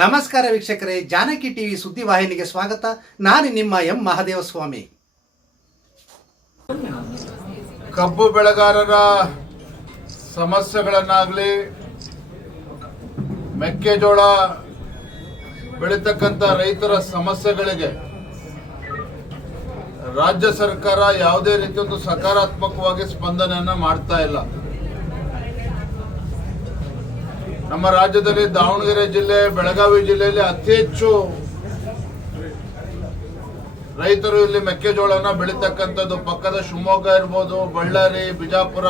ನಮಸ್ಕಾರ ವೀಕ್ಷಕರೇ, ಜಾನಕಿ ಟಿವಿ ಸುದ್ದಿ ವಾಹಿನಿಗೆ ಸ್ವಾಗತ. ನಾನು ನಿಮ್ಮ ಎಂ ಮಹಾದೇವಸ್ವಾಮಿ. ಕಬ್ಬು ಬೆಳೆಗಾರರ ಸಮಸ್ಯೆಗಳನ್ನಾಗಲಿ ಮೆಕ್ಕೆಜೋಳ ಬೆಳೀತಕ್ಕಂಥ ರೈತರ ಸಮಸ್ಯೆಗಳಿಗೆ ರಾಜ್ಯ ಸರ್ಕಾರ ಯಾವುದೇ ರೀತಿ ಒಂದು ಸಕಾರಾತ್ಮಕವಾಗಿ ಸ್ಪಂದನೆಯನ್ನು ಮಾಡ್ತಾ ಇಲ್ಲ. ನಮ್ಮ ರಾಜ್ಯದಲ್ಲಿ ದಾವಣಗೆರೆ ಜಿಲ್ಲೆ, ಬೆಳಗಾವಿ ಜಿಲ್ಲೆಯಲ್ಲಿ ಅತಿ ಹೆಚ್ಚು ರೈತರು ಇಲ್ಲಿ ಮೆಕ್ಕೆಜೋಳನ ಬೆಳೀತಕ್ಕಂಥದ್ದು. ಪಕ್ಕದ ಶಿವಮೊಗ್ಗ ಇರ್ಬೋದು, ಬಳ್ಳಾರಿ, ಬಿಜಾಪುರ,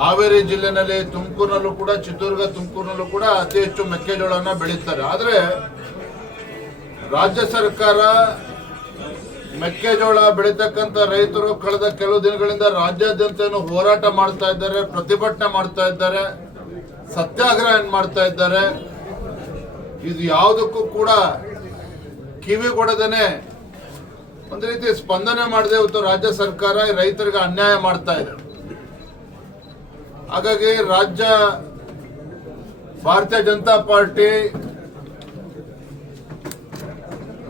ಹಾವೇರಿ ಜಿಲ್ಲೆನಲ್ಲಿ ತುಮಕೂರಿನಲ್ಲೂ ಕೂಡ ಚಿತ್ರದುರ್ಗ ತುಮಕೂರಿನಲ್ಲೂ ಕೂಡ ಅತಿ ಹೆಚ್ಚು ಮೆಕ್ಕೆಜೋಳನ ಬೆಳೀತಾರೆ. ಆದರೆ ರಾಜ್ಯ ಸರ್ಕಾರ ಮೆಕ್ಕೆಜೋಳ ಬೆಳೀತಕ್ಕಂಥ ರೈತರು ಕಳೆದ ಕೆಲವು ದಿನಗಳಿಂದ ರಾಜ್ಯಾದ್ಯಂತ ಹೋರಾಟ ಮಾಡ್ತಾ ಇದ್ದಾರೆ, ಪ್ರತಿಭಟನೆ ಮಾಡ್ತಾ ಇದ್ದಾರೆ ಸತ್ಯಾಗ್ರಹ ಮಾಡ್ತಾ ಇದ್ದಾರೆ. ಇದು ಯಾವುದಕ್ಕೂ ಕೂಡ ಕಿವಿ ಕೊಡದೇನೆ ಒಂದು ರೀತಿ ಸ್ಪಂದನೆ ಮಾಡದೆ ಇವತ್ತು ರಾಜ್ಯ ಸರ್ಕಾರ ರೈತರಿಗೆ ಅನ್ಯಾಯ ಮಾಡ್ತಾ ಇದೆ. ಹಾಗಾಗಿ ರಾಜ್ಯ, ಭಾರತೀಯ ಜನತಾ ಪಾರ್ಟಿ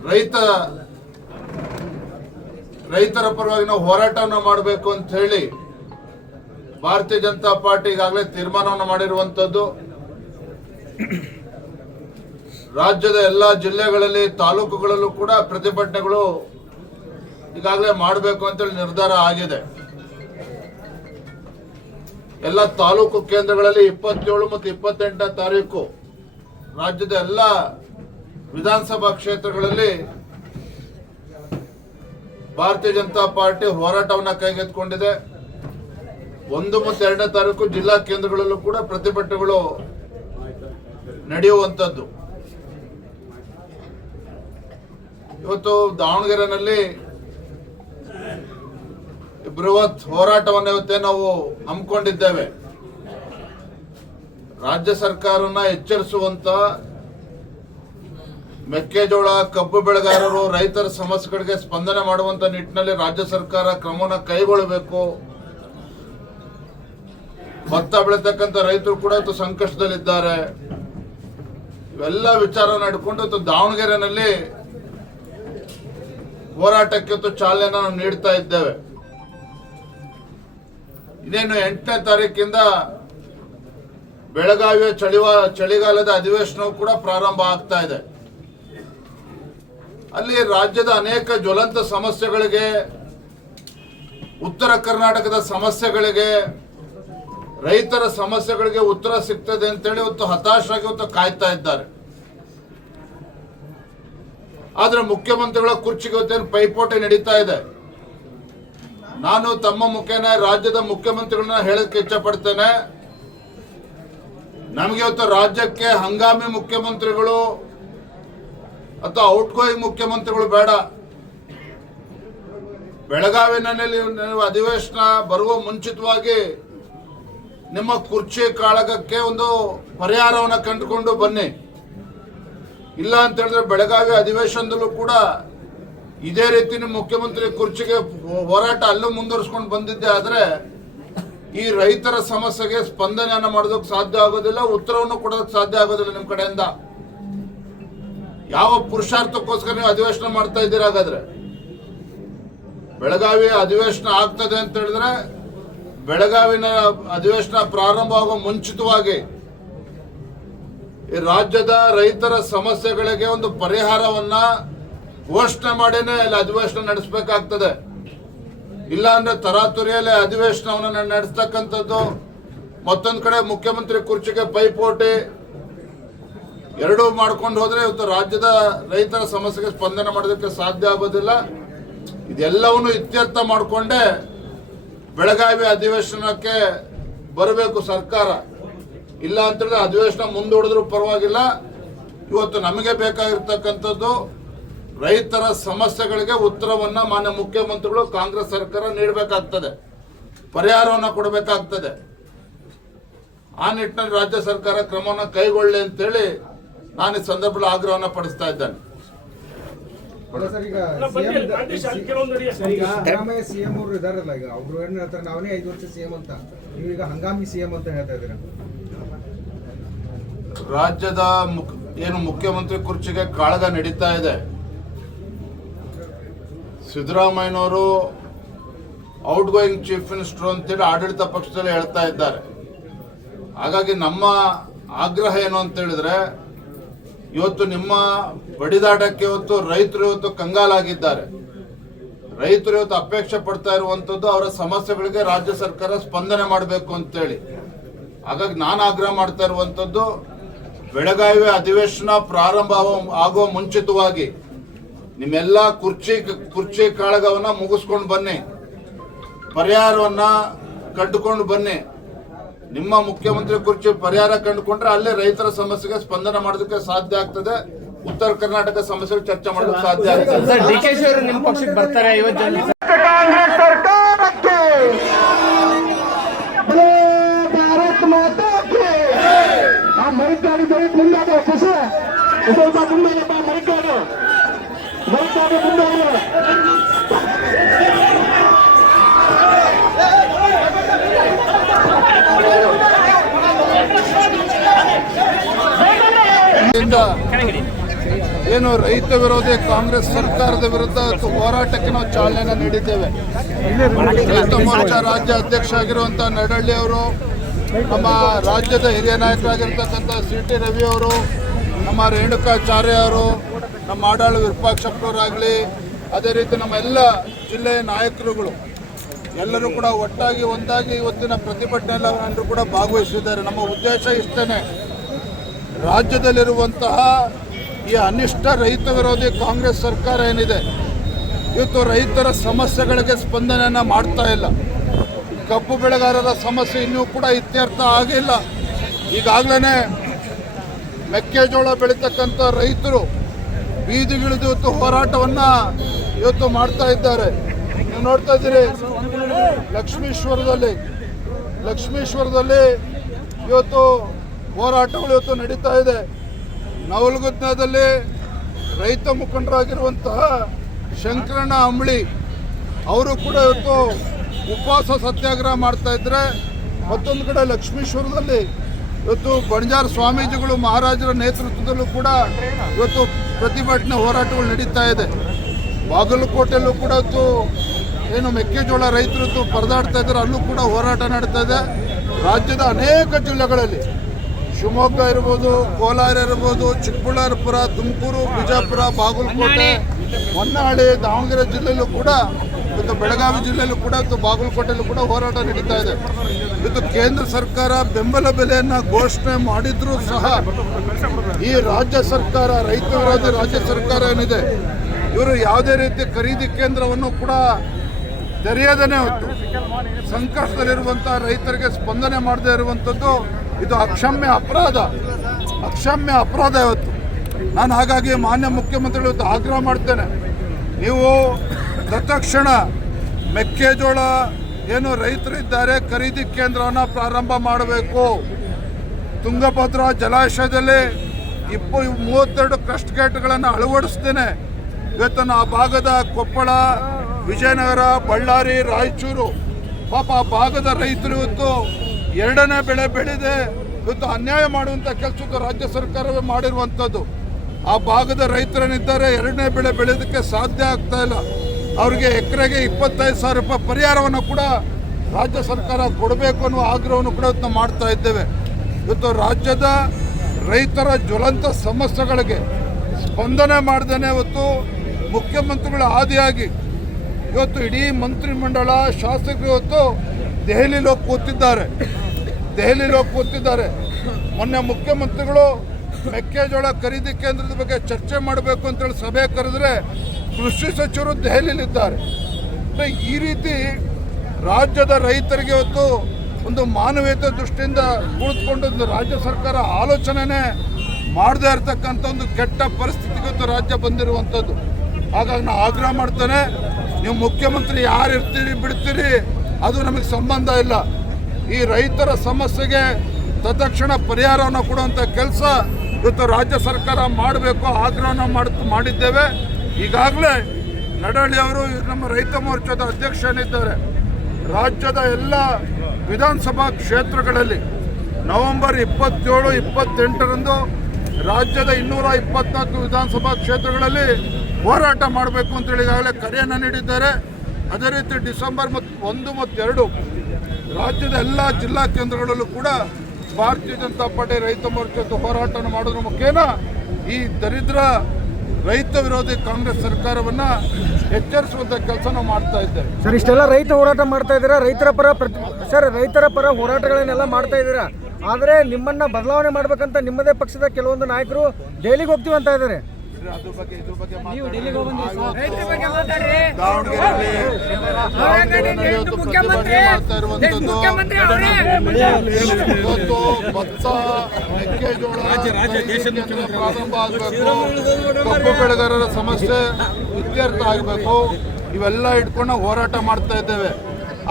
ರೈತ ರೈತರ ಪರವಾಗಿ ನಾವು ಹೋರಾಟವನ್ನು ಮಾಡಬೇಕು ಅಂತ ಹೇಳಿ ಭಾರತೀಯ ಜನತಾ ಪಾರ್ಟಿ ಈಗಾಗಲೇ ತೀರ್ಮಾನವನ್ನು ಮಾಡಿರುವಂತದ್ದು. ರಾಜ್ಯದ ಎಲ್ಲ ಜಿಲ್ಲೆಗಳಲ್ಲಿ, ತಾಲೂಕುಗಳಲ್ಲೂ ಕೂಡ ಪ್ರತಿಭಟನೆಗಳು ಈಗಾಗಲೇ ಮಾಡಬೇಕು ಅಂತೇಳಿ ನಿರ್ಧಾರ ಆಗಿದೆ. ಎಲ್ಲ ತಾಲೂಕು ಕೇಂದ್ರಗಳಲ್ಲಿ ಇಪ್ಪತ್ತೇಳು ಮತ್ತು ಇಪ್ಪತ್ತೆಂಟನೇ ತಾರೀಕು ರಾಜ್ಯದ ಎಲ್ಲ ವಿಧಾನಸಭಾ ಕ್ಷೇತ್ರಗಳಲ್ಲಿ ಭಾರತೀಯ ಜನತಾ ಪಾರ್ಟಿ ಹೋರಾಟವನ್ನ ಕೈಗೆತ್ತಿಕೊಂಡಿದೆ. ಒಂದು ಮತ್ತು ಎರಡನೇ ತಾರೀಕು ಜಿಲ್ಲಾ ಕೇಂದ್ರಗಳಲ್ಲೂ ಕೂಡ ಪ್ರತಿಭಟನೆಗಳು ನಡೆಯುವಂಥದ್ದು. ಇವತ್ತು ದಾವಣಗೆರೆನಲ್ಲಿ ಬೃಹತ್ ಹೋರಾಟವನ್ನು ಇವತ್ತೇ ನಾವು ಹಮ್ಮಿಕೊಂಡಿದ್ದೇವೆ. ರಾಜ್ಯ ಸರ್ಕಾರನ ಎಚ್ಚರಿಸುವಂತ ಮೆಕ್ಕೆಜೋಳ, ಕಬ್ಬು ಬೆಳೆಗಾರರು, ರೈತರ ಸಮಸ್ಯೆಗಳಿಗೆ ಸ್ಪಂದನೆ ಮಾಡುವಂತ ನಿಟ್ಟಿನಲ್ಲಿ ರಾಜ್ಯ ಸರ್ಕಾರ ಕ್ರಮವನ್ನು ಕೈಗೊಳ್ಳಬೇಕು. ಭತ್ತ ಬೆಳೀತಕ್ಕಂಥ ರೈತರು ಕೂಡ ಇವತ್ತು ಸಂಕಷ್ಟದಲ್ಲಿದ್ದಾರೆ. ಇವೆಲ್ಲ ವಿಚಾರ ನಡ್ಕೊಂಡು ಇವತ್ತು ದಾವಣಗೆರೆನಲ್ಲಿ ಹೋರಾಟಕ್ಕೆ ಇವತ್ತು ಚಾಲನೆಯನ್ನು ನಾವು ನೀಡ್ತಾ ಇದ್ದೇವೆ. ಇನ್ನೇನು ಎಂಟನೇ ತಾರೀಕಿಂದ ಬೆಳಗಾವಿಯ ಚಳಿವ, ಚಳಿಗಾಲದ ಅಧಿವೇಶನವು ಕೂಡ ಪ್ರಾರಂಭ ಆಗ್ತಾ ಇದೆ. ಅಲ್ಲಿ ರಾಜ್ಯದ ಅನೇಕ ಜ್ವಲಂತ ಸಮಸ್ಯೆಗಳಿಗೆ, ಉತ್ತರ ಕರ್ನಾಟಕದ ಸಮಸ್ಯೆಗಳಿಗೆ, ರೈತರ ಸಮಸ್ಯೆಗಳಿಗೆ ಉತ್ತರ ಸಿಗ್ತದೆ ಅಂತೇಳಿ ಇವತ್ತು ಹತಾಶಾಗಿ ಇವತ್ತು ಕಾಯ್ತಾ ಇದ್ದಾರೆ. ಆದ್ರೆ ಮುಖ್ಯಮಂತ್ರಿಗಳ ಕುರ್ಚಿಗೆ ಇವತ್ತೇನು ಪೈಪೋಟಿ ನಡೀತಾ ಇದೆ? ನಾನು ತಮ್ಮ ಮುಖೇನ ರಾಜ್ಯದ ಮುಖ್ಯಮಂತ್ರಿಗಳನ್ನ ಹೇಳಕ್ಕೆ ಇಚ್ಛಪಡ್ತೇನೆ. ನಮಗೆ ಇವತ್ತು ರಾಜ್ಯಕ್ಕೆ ಹಂಗಾಮಿ ಮುಖ್ಯಮಂತ್ರಿಗಳು ಅಥವಾ ಔಟ್ ಗೋಯಿಂಗ್ ಮುಖ್ಯಮಂತ್ರಿಗಳು ಬೇಡ. ಬೆಳಗಾವಿನಲ್ಲಿ ಅಧಿವೇಶನ ಬರುವ ಮುಂಚಿತವಾಗಿ ನಿಮ್ಮ ಕುರ್ಚಿ ಕಾಳಗಕ್ಕೆ ಒಂದು ಪರಿಹಾರವನ್ನು ಕಂಡುಕೊಂಡು ಬನ್ನಿ. ಇಲ್ಲ ಅಂತ ಹೇಳಿದ್ರೆ ಬೆಳಗಾವಿ ಅಧಿವೇಶನದಲ್ಲೂ ಕೂಡ ಇದೇ ರೀತಿ ನಿಮ್ಮ ಮುಖ್ಯಮಂತ್ರಿ ಕುರ್ಚಿಗೆ ಹೋರಾಟ ಅಲ್ಲೂ ಮುಂದುವರಿಸ್ಕೊಂಡು ಬಂದಿದ್ದೆ ಆದರೆ ಈ ರೈತರ ಸಮಸ್ಯೆಗೆ ಸ್ಪಂದನೆಯನ್ನು ಮಾಡೋದಕ್ಕೆ ಸಾಧ್ಯ ಆಗೋದಿಲ್ಲ, ಉತ್ತರವನ್ನು ಕೊಡೋದಕ್ಕೆ ಸಾಧ್ಯ ಆಗೋದಿಲ್ಲ ನಿಮ್ಮ ಕಡೆಯಿಂದ. ಯಾವ ಪುರುಷಾರ್ಥಕ್ಕೋಸ್ಕರ ನೀವು ಅಧಿವೇಶನ ಮಾಡ್ತಾ ಇದ್ದೀರಾ ಹಾಗಾದ್ರೆ? ಬೆಳಗಾವಿ ಅಧಿವೇಶನ ಆಗ್ತದೆ ಅಂತ ಹೇಳಿದ್ರೆ ಬೆಳಗಾವಿನ ಅಧಿವೇಶನ ಪ್ರಾರಂಭ ಆಗೋ ಮುಂಚಿತವಾಗಿ ಈ ರಾಜ್ಯದ ರೈತರ ಸಮಸ್ಯೆಗಳಿಗೆ ಒಂದು ಪರಿಹಾರವನ್ನ ಘೋಷಣೆ ಮಾಡಿನೇ ಅಲ್ಲಿ ಅಧಿವೇಶನ ನಡೆಸಬೇಕಾಗ್ತದೆ. ಇಲ್ಲ ಅಂದ್ರೆ ತರಾತುರಿಯಲ್ಲಿ ಅಧಿವೇಶನವನ್ನು ನಡೆಸ್ತಕ್ಕಂಥದ್ದು ಮತ್ತೊಂದು ಕಡೆ ಮುಖ್ಯಮಂತ್ರಿ ಕುರ್ಚಿಗೆ ಪೈಪೋಟಿ ಎರಡೂ ಮಾಡ್ಕೊಂಡು ಹೋದ್ರೆ ಇವತ್ತು ರಾಜ್ಯದ ರೈತರ ಸಮಸ್ಯೆಗೆ ಸ್ಪಂದನೆ ಮಾಡೋದಕ್ಕೆ ಸಾಧ್ಯ ಆಗೋದಿಲ್ಲ. ಇದೆಲ್ಲವನ್ನು ಇತ್ಯರ್ಥ ಮಾಡಿಕೊಂಡೇ ಬೆಳಗಾವಿ ಅಧಿವೇಶನಕ್ಕೆ ಬರಬೇಕು ಸರ್ಕಾರ. ಇಲ್ಲ ಅಂತೇಳಿದ್ರೆ ಅಧಿವೇಶನ ಮುಂದೂಡಿದ್ರೂ ಪರವಾಗಿಲ್ಲ. ಇವತ್ತು ನಮಗೆ ಬೇಕಾಗಿರ್ತಕ್ಕಂಥದ್ದು ರೈತರ ಸಮಸ್ಯೆಗಳಿಗೆ ಉತ್ತರವನ್ನು ಮಾನ್ಯ ಮುಖ್ಯಮಂತ್ರಿಗಳು ಕಾಂಗ್ರೆಸ್ ಸರ್ಕಾರ ನೀಡಬೇಕಾಗ್ತದೆ. ಪರಿಹಾರವನ್ನು ಕೊಡಬೇಕಾಗ್ತದೆ. ಆ ನಿಟ್ಟಿನಲ್ಲಿ ರಾಜ್ಯ ಸರ್ಕಾರ ಕ್ರಮವನ್ನು ಕೈಗೊಳ್ಳಿ ಅಂತೇಳಿ ನಾನು ಈ ಸಂದರ್ಭದಲ್ಲಿ ಆಗ್ರಹವನ್ನು ಪಡಿಸ್ತಾ ಇದ್ದೇನೆ. ಸಿದ್ದರಾಮಯ್ಯ ಸಿಎಂ ಅವರು ಇದಾರಲ್ಲ ಈಗ ಅವ್ರು ಏನ್ ಹೇಳ್ತಾರೆ ನಾವೇ ಐದು ವರ್ಷ ಸಿಎಂ ಅಂತ. ನೀವು ಈಗ ಹಂಗಾಮಿ ಸಿಎಂ ಅಂತ ಹೇಳ್ತಾ ಇದ್ದೀರಾ? ರಾಜ್ಯದ ಮುಖ ಏನು ಮುಖ್ಯಮಂತ್ರಿ ಕುರ್ಚಿಗೆ ಕಾಳಗ ನಡೀತಾ ಇದೆ. ಸಿದ್ದರಾಮಯ್ಯನವರು ಔಟ್ ಗೋಯಿಂಗ್ ಚೀಫ್ ಮಿನಿಸ್ಟರ್ ಅಂತೇಳಿ ಆಡಳಿತ ಪಕ್ಷದಲ್ಲಿ ಹೇಳ್ತಾ ಇದ್ದಾರೆ. ಹಾಗಾಗಿ ನಮ್ಮ ಆಗ್ರಹ ಏನು ಅಂತ ಹೇಳಿದ್ರೆ ಇವತ್ತು ನಿಮ್ಮ ಬಡಿದಾಟಕ್ಕೆ ಇವತ್ತು ರೈತರು ಇವತ್ತು ಕಂಗಾಲಾಗಿದ್ದಾರೆ. ರೈತರು ಇವತ್ತು ಅಪೇಕ್ಷೆ ಪಡ್ತಾ ಇರುವಂತದ್ದು ಅವರ ಸಮಸ್ಯೆಗಳಿಗೆ ರಾಜ್ಯ ಸರ್ಕಾರ ಸ್ಪಂದನೆ ಮಾಡಬೇಕು ಅಂತೇಳಿ. ಹಾಗಾಗಿ ನಾನು ಆಗ್ರಹ ಮಾಡ್ತಾ ಇರುವಂತದ್ದು ಬೆಳಗಾವಿ ಅಧಿವೇಶನ ಪ್ರಾರಂಭ ಆಗೋ- ಆಗುವ ಮುಂಚಿತವಾಗಿ ನಿಮ್ಮೆಲ್ಲ ಕುರ್ಚಿ ಕುರ್ಚಿ ಕಾಳಗವನ್ನ ಮುಗಿಸ್ಕೊಂಡು ಬನ್ನಿ. ಪರಿಹಾರವನ್ನ ಕಟ್ಟಿಕೊಂಡು ಬನ್ನಿ. ನಿಮ್ಮ ಮುಖ್ಯಮಂತ್ರಿ ಕುರ್ಚಿ ಪರಿಹಾರ ಕಂಡುಕೊಂಡ್ರೆ ಅಲ್ಲೇ ರೈತರ ಸಮಸ್ಯೆಗೆ ಸ್ಪಂದನೆ ಮಾಡೋದಕ್ಕೆ ಸಾಧ್ಯ ಆಗ್ತದೆ. ಉತ್ತರ ಕರ್ನಾಟಕ ಸಮಸ್ಯೆ ಚರ್ಚೆ ಮಾಡೋದಕ್ಕೆ ಸಾಧ್ಯ ಆಗ್ತದೆ. ಬರ್ತಾರೆ ಕಾಂಗ್ರೆಸ್ ಸರ್ಕಾರಕ್ಕೆ! ಭಾರತ್ ಮಾತಾಕ್ಕೆ! ಆ ಮರಿಕಾಡು ದಯವಿಟ್ಟು ಮುಂದಾದ ಕುಸ ಸ್ವಲ್ಪ ಮುಂದಾಗಪ್ಪ ಮರಿಕಾಡು. ಮರಿಕಾಡು ಮುಂದಾಗ ಇಂದ ಏನು ರೈತ ವಿರೋಧಿ ಕಾಂಗ್ರೆಸ್ ಸರ್ಕಾರದ ವಿರುದ್ಧ ಹೋರಾಟಕ್ಕೆ ನಾವು ಚಾಲನೆ ನೀಡಿದ್ದೇವೆ. ರೈತ ಮೋರ್ಚಾ ರಾಜ್ಯ ಅಧ್ಯಕ್ಷ ಆಗಿರುವಂತ ನಡಳ್ಳಿ ಅವರು, ನಮ್ಮ ರಾಜ್ಯದ ಹಿರಿಯ ನಾಯಕರಾಗಿರ್ತಕ್ಕಂಥ ಸಿ ಟಿ ರವಿ ಅವರು, ನಮ್ಮ ರೇಣುಕಾಚಾರ್ಯ ಅವರು, ನಮ್ಮ ಆಡಾಳು ವಿರೂಪಾಕ್ಷಪ್ಪನವರಾಗಲಿ ಅದೇ ರೀತಿ ನಮ್ಮ ಎಲ್ಲ ಜಿಲ್ಲೆಯ ನಾಯಕರುಗಳು, ಎಲ್ಲರೂ ಕೂಡ ಒಟ್ಟಾಗಿ ಒಂದಾಗಿ ಇವತ್ತಿನ ಪ್ರತಿಭಟನೆಯಲ್ಲೂ ಕೂಡ ಭಾಗವಹಿಸಿದ್ದಾರೆ. ನಮ್ಮ ಉದ್ದೇಶ ಇಷ್ಟೇ ರಾಜ್ಯದಲ್ಲಿರುವಂತಹ ಈ ಅನಿಷ್ಟ ರೈತ ವಿರೋಧಿ ಕಾಂಗ್ರೆಸ್ ಸರ್ಕಾರ ಏನಿದೆ? ಇವತ್ತು ರೈತರ ಸಮಸ್ಯೆಗಳಿಗೆ ಸ್ಪಂದನೆಯನ್ನು ಮಾಡ್ತಾ ಇಲ್ಲ. ಕಬ್ಬು ಬೆಳೆಗಾರರ ಸಮಸ್ಯೆ ಇನ್ನೂ ಕೂಡ ಇತ್ಯರ್ಥ ಆಗಿಲ್ಲ. ಈಗಾಗಲೇ ಮೆಕ್ಕೆಜೋಳ ಬೆಳೀತಕ್ಕಂಥ ರೈತರು ಬೀದಿಗಿಳಿದು ಇವತ್ತು ಹೋರಾಟವನ್ನು ಇವತ್ತು ಮಾಡ್ತಾ ಇದ್ದಾರೆ. ನೀವು ನೋಡ್ತಾ ಇದ್ದೀರಿ, ಲಕ್ಷ್ಮೀಶ್ವರದಲ್ಲಿ ಲಕ್ಷ್ಮೀಶ್ವರದಲ್ಲಿ ಇವತ್ತು ಹೋರಾಟಗಳು ಇವತ್ತು ನಡೀತಾ ಇದೆ. ನವಲಗುಂದದಲ್ಲಿ ರೈತ ಮುಖಂಡರಾಗಿರುವಂತಹ ಶಂಕರಣ್ಣ ಅಂಬಳಿ, ಅವರು ಕೂಡ ಇವತ್ತು ಉಪವಾಸ ಸತ್ಯಾಗ್ರಹ ಮಾಡ್ತಾ ಇದ್ರೆ ಮತ್ತೊಂದು ಕಡೆ ಲಕ್ಷ್ಮೀಶ್ವರದಲ್ಲಿ ಇವತ್ತು ಬಣಜಾರ ಸ್ವಾಮೀಜಿಗಳು ಮಹಾರಾಜರ ನೇತೃತ್ವದಲ್ಲೂ ಕೂಡ ಇವತ್ತು ಪ್ರತಿಭಟನೆ ಹೋರಾಟಗಳು ನಡೀತಾ ಇದೆ. ಬಾಗಲಕೋಟೆಯಲ್ಲೂ ಕೂಡ ಇವತ್ತು ಏನು ಮೆಕ್ಕೆಜೋಳ ರೈತರದ್ದು ಪರದಾಡ್ತಾ ಇದ್ದಾರೆ. ಅಲ್ಲೂ ಕೂಡ ಹೋರಾಟ ನಡೀತಾ ಇದೆ. ರಾಜ್ಯದ ಅನೇಕ ಜಿಲ್ಲೆಗಳಲ್ಲಿ ಶಿವಮೊಗ್ಗ ಇರ್ಬೋದು, ಕೋಲಾರ ಇರ್ಬೋದು, ಚಿಕ್ಕಬಳ್ಳಾಪುರ, ತುಮಕೂರು, ಬಿಜಾಪುರ, ಬಾಗಲಕೋಟೆ, ಹೊನ್ನಾಳಿ, ದಾವಣಗೆರೆ ಜಿಲ್ಲೆಯಲ್ಲೂ ಕೂಡ ಇವತ್ತು ಬೆಳಗಾವಿ ಜಿಲ್ಲೆಯಲ್ಲೂ ಕೂಡ ಇವತ್ತು ಬಾಗಲಕೋಟೆಯಲ್ಲೂ ಕೂಡ ಹೋರಾಟ ನಡೀತಾ ಇದೆ. ಇದು ಕೇಂದ್ರ ಸರ್ಕಾರ ಬೆಂಬಲ ಬೆಲೆಯನ್ನು ಘೋಷಣೆ ಮಾಡಿದರೂ ಸಹ ಈ ರಾಜ್ಯ ಸರ್ಕಾರ, ರೈತ ವಿರೋಧಿ ರಾಜ್ಯ ಸರ್ಕಾರ ಏನಿದೆ, ಇವರು ಯಾವುದೇ ರೀತಿ ಖರೀದಿ ಕೇಂದ್ರವನ್ನು ಕೂಡ ತೆರೆಯದೇ ಹೊತ್ತು ಸಂಕಷ್ಟದಲ್ಲಿರುವಂಥ ರೈತರಿಗೆ ಸ್ಪಂದನೆ ಮಾಡದೇ ಇರುವಂಥದ್ದು ಇದು ಅಕ್ಷಮ್ಯ ಅಪರಾಧ. ಅಕ್ಷಮ್ಯ ಅಪರಾಧ ಇವತ್ತು. ನಾನು ಹಾಗಾಗಿ ಮಾನ್ಯ ಮುಖ್ಯಮಂತ್ರಿಗಳು ಇವತ್ತು ಆಗ್ರಹ ಮಾಡ್ತೇನೆ. ನೀವು ತತ್ಕ್ಷಣ ಮೆಕ್ಕೆಜೋಳ ಏನು ರೈತರಿದ್ದಾರೆ ಖರೀದಿ ಕೇಂದ್ರವನ್ನು ಪ್ರಾರಂಭ ಮಾಡಬೇಕು. ತುಂಗಭದ್ರಾ ಜಲಾಶಯದಲ್ಲಿ ಇಪ್ಪ, ಮೂವತ್ತೆರಡು ಕ್ರಸ್ಟ್ ಗೇಟ್ಗಳನ್ನು ಅಳವಡಿಸ್ತೇನೆ. ಇವತ್ತು ಆ ಭಾಗದ ಕೊಪ್ಪಳ, ವಿಜಯನಗರ, ಬಳ್ಳಾರಿ, ರಾಯಚೂರು. ಪಾಪ ಆ ಭಾಗದ ರೈತರು ಇವತ್ತು ಎರಡನೇ ಬೆಳೆ ಬೆಳೆದೆ. ಇವತ್ತು ಅನ್ಯಾಯ ಮಾಡುವಂಥ ಕೆಲಸಕ್ಕೆ ರಾಜ್ಯ ಸರ್ಕಾರವೇ ಮಾಡಿರುವಂಥದ್ದು ಆ ಭಾಗದ ರೈತರೇನಿದ್ದಾರೆ ಎರಡನೇ ಬೆಳೆ ಬೆಳೆಯೋದಕ್ಕೆ ಸಾಧ್ಯ ಆಗ್ತಾ ಇಲ್ಲ. ಅವರಿಗೆ ಎಕರೆಗೆ ಇಪ್ಪತ್ತೈದು ಸಾವಿರ ರೂಪಾಯಿ ಪರಿಹಾರವನ್ನು ಕೂಡ ರಾಜ್ಯ ಸರ್ಕಾರ ಕೊಡಬೇಕು ಅನ್ನುವ ಆಗ್ರಹವನ್ನು ಕೂಡ ಇವತ್ತು ಮಾಡ್ತಾ ಇದ್ದೇವೆ. ಇವತ್ತು ರಾಜ್ಯದ ರೈತರ ಜ್ವಲಂತ ಸಮಸ್ಯೆಗಳಿಗೆ ಸ್ಪಂದನೆ ಮಾಡ್ದೇನೆ ಇವತ್ತು ಮುಖ್ಯಮಂತ್ರಿಗಳ ಆದಿಯಾಗಿ ಇವತ್ತು ಇಡೀ ಮಂತ್ರಿಮಂಡಲ, ಶಾಸಕರು ಇವತ್ತು ದೆಹಲಿಲಿ ಹೋಗಿ ಕೂತಿದ್ದಾರೆ. ದೆಹಲಿಲಿ ಹೋಗಿ ಕೂತಿದ್ದಾರೆ. ಮೊನ್ನೆ ಮುಖ್ಯಮಂತ್ರಿಗಳು ಮೆಕ್ಕೆಜೋಳ ಖರೀದಿ ಕೇಂದ್ರದ ಬಗ್ಗೆ ಚರ್ಚೆ ಮಾಡಬೇಕು ಅಂತೇಳಿ ಸಭೆ ಕರೆದ್ರೆ ಕೃಷಿ ಸಚಿವರು ದೆಹಲಿಯಲ್ಲಿದ್ದಾರೆ. ಈ ರೀತಿ ರಾಜ್ಯದ ರೈತರಿಗೆ ಇವತ್ತು ಒಂದು ಮಾನವೀಯತೆ ದೃಷ್ಟಿಯಿಂದ ಕುಳಿತುಕೊಂಡು ರಾಜ್ಯ ಸರ್ಕಾರ ಆಲೋಚನೆನೇ ಮಾಡದೇ ಇರತಕ್ಕಂಥ ಒಂದು ಕೆಟ್ಟ ಪರಿಸ್ಥಿತಿಗೆ ರಾಜ್ಯ ಬಂದಿರುವಂಥದ್ದು. ಹಾಗಾಗಿ ನಾನು ಆಗ್ರಹ ಮಾಡ್ತೇನೆ, ನೀವು ಮುಖ್ಯಮಂತ್ರಿ ಯಾರು ಇರ್ತೀರಿ, ಬಿಡ್ತೀರಿ, ಅದು ನಮಗೆ ಸಂಬಂಧ ಇಲ್ಲ. ಈ ರೈತರ ಸಮಸ್ಯೆಗೆ ತತ್ಕ್ಷಣ ಪರಿಹಾರವನ್ನು ಕೊಡುವಂಥ ಕೆಲಸ ಇವತ್ತು ರಾಜ್ಯ ಸರ್ಕಾರ ಮಾಡಬೇಕು ಆಗ್ರಹವನ್ನು ಮಾಡ್, ಮಾಡಿದ್ದೇವೆ. ಈಗಾಗಲೇ ನಡಹಳ್ಳಿ ಅವರು ನಮ್ಮ ರೈತ ಮೋರ್ಚಾದ ಅಧ್ಯಕ್ಷನಿದ್ದಾರೆ ರಾಜ್ಯದ ಎಲ್ಲ ವಿಧಾನಸಭಾ ಕ್ಷೇತ್ರಗಳಲ್ಲಿ ನವೆಂಬರ್ ಇಪ್ಪತ್ತೇಳು, ಇಪ್ಪತ್ತೆಂಟರಂದು ರಾಜ್ಯದ ಇನ್ನೂರ ಇಪ್ಪತ್ನಾಲ್ಕು ವಿಧಾನಸಭಾ ಕ್ಷೇತ್ರಗಳಲ್ಲಿ ಹೋರಾಟ ಮಾಡಬೇಕು ಅಂತೇಳಿ ಈಗಾಗಲೇ ಕರೆಯನ್ನು ನೀಡಿದ್ದಾರೆ. ಅದೇ ರೀತಿ ಡಿಸೆಂಬರ್ ಮತ್ತು ಒಂದು ಮತ್ತು ಎರಡು ರಾಜ್ಯದ ಎಲ್ಲ ಜಿಲ್ಲಾ ಕೇಂದ್ರಗಳಲ್ಲೂ ಕೂಡ ಭಾರತೀಯ ಜನತಾ ಪಾರ್ಟಿ ರೈತ ಮೋರ್ಚಾದ ಹೋರಾಟವನ್ನು ಮಾಡೋದ್ರ ಮುಖೇನ ಈ ದರಿದ್ರ ರೈತ ವಿರೋಧಿ ಕಾಂಗ್ರೆಸ್ ಸರ್ಕಾರವನ್ನ ಎಚ್ಚರಿಸುವಂತ ಕೆಲಸ ನಾವು ಮಾಡ್ತಾ ಇದ್ದೇವೆ. ಸರ್, ಇಷ್ಟೆಲ್ಲ ರೈತ ಹೋರಾಟ ಮಾಡ್ತಾ ಇದ್ದೀರಾ? ರೈತರ ಪರ ಪ್ರತಿ ಸರ್, ರೈತರ ಪರ ಹೋರಾಟಗಳನ್ನೆಲ್ಲ ಮಾಡ್ತಾ ಇದ್ದೀರಾ? ಆದರೆ ನಿಮ್ಮನ್ನ ಬದಲಾವಣೆ ಮಾಡ್ಬೇಕಂತ ನಿಮ್ಮದೇ ಪಕ್ಷದ ಕೆಲವೊಂದು ನಾಯಕರು ದೆಹಲಿಗೆ ಹೋಗ್ತೀವಿ ಅಂತ ಇದ್ದಾರೆ. ಅದ್ರ ಬಗ್ಗೆ ಇದ್ರ ಬಗ್ಗೆ ಮಾತಾಡಿ. ದಾವಣಗೆರೆಯಲ್ಲಿ ದಾವಣಗೆರೆಯಲ್ಲಿ ಇವತ್ತು ಪ್ರತಿಭಟನೆ ಮಾಡ್ತಾ ಇರುವಂತದ್ದು ಇವತ್ತು ಭತ್ತ ಮೆಕ್ಕೆಜೋಳ ಪ್ರಾರಂಭ ಆಗಬೇಕು. ಕಬ್ಬು ಬೆಳೆಗಾರರ ಸಮಸ್ಯೆ ಇತ್ಯರ್ಥ ಆಗಬೇಕು ಇವೆಲ್ಲ ಇಟ್ಕೊಂಡು ನಾವು ಹೋರಾಟ ಮಾಡ್ತಾ ಇದ್ದೇವೆ.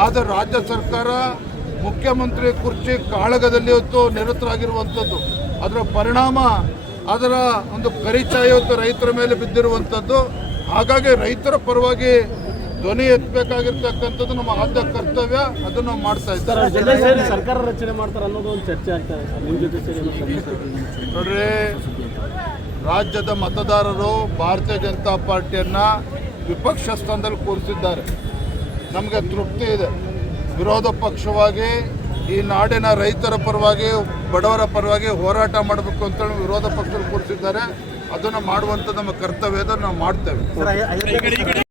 ಆದರೆ ರಾಜ್ಯ ಸರ್ಕಾರ ಮುಖ್ಯಮಂತ್ರಿ ಕುರ್ಚಿ ಕಾಳಗದಲ್ಲಿ ಇವತ್ತು ನಿರತರಾಗಿರುವಂಥದ್ದು. ಅದರ ಪರಿಣಾಮ ಅದರ ಒಂದು ಕರಿಚಾಯ ಇವತ್ತು ರೈತರ ಮೇಲೆ ಬಿದ್ದಿರುವಂಥದ್ದು ಹಾಗಾಗಿ ರೈತರ ಪರವಾಗಿ ಧ್ವನಿ ಎತ್ತಬೇಕಾಗಿರ್ತಕ್ಕಂಥದ್ದು ನಮ್ಮ ಆದ್ಯ ಕರ್ತವ್ಯ. ಅದನ್ನು ನಾವು ಮಾಡ್ತಾ ಇದ್ದಾರೆ ಸರ್ಕಾರ ರಚನೆ ಮಾಡ್ತಾರೆ ಅನ್ನೋದು ಒಂದು ಚರ್ಚೆ ಆಗ್ತಾ ಇದೆ ನೋಡ್ರಿ ರಾಜ್ಯದ ಮತದಾರರು ಭಾರತೀಯ ಜನತಾ ಪಾರ್ಟಿಯನ್ನ ವಿಪಕ್ಷ ಸ್ಥಾನದಲ್ಲಿ ಕೂರಿಸಿದ್ದಾರೆ. ನಮಗೆ ತೃಪ್ತಿ ಇದೆ. ವಿರೋಧ ಪಕ್ಷವಾಗಿ ಈ ನಾಡಿನ ರೈತರ ಪರವಾಗಿ, ಬಡವರ ಪರವಾಗಿ ಹೋರಾಟ ಮಾಡಬೇಕು ಅಂತ ವಿರೋಧ ಪಕ್ಷಗಳು ಕೂರಿಸಿದ್ದಾರೆ. ಅದನ್ನು ಮಾಡುವಂಥ ನಮ್ಮ ಕರ್ತವ್ಯ ಅದನ್ನು ನಾವು ಮಾಡ್ತೇವೆ.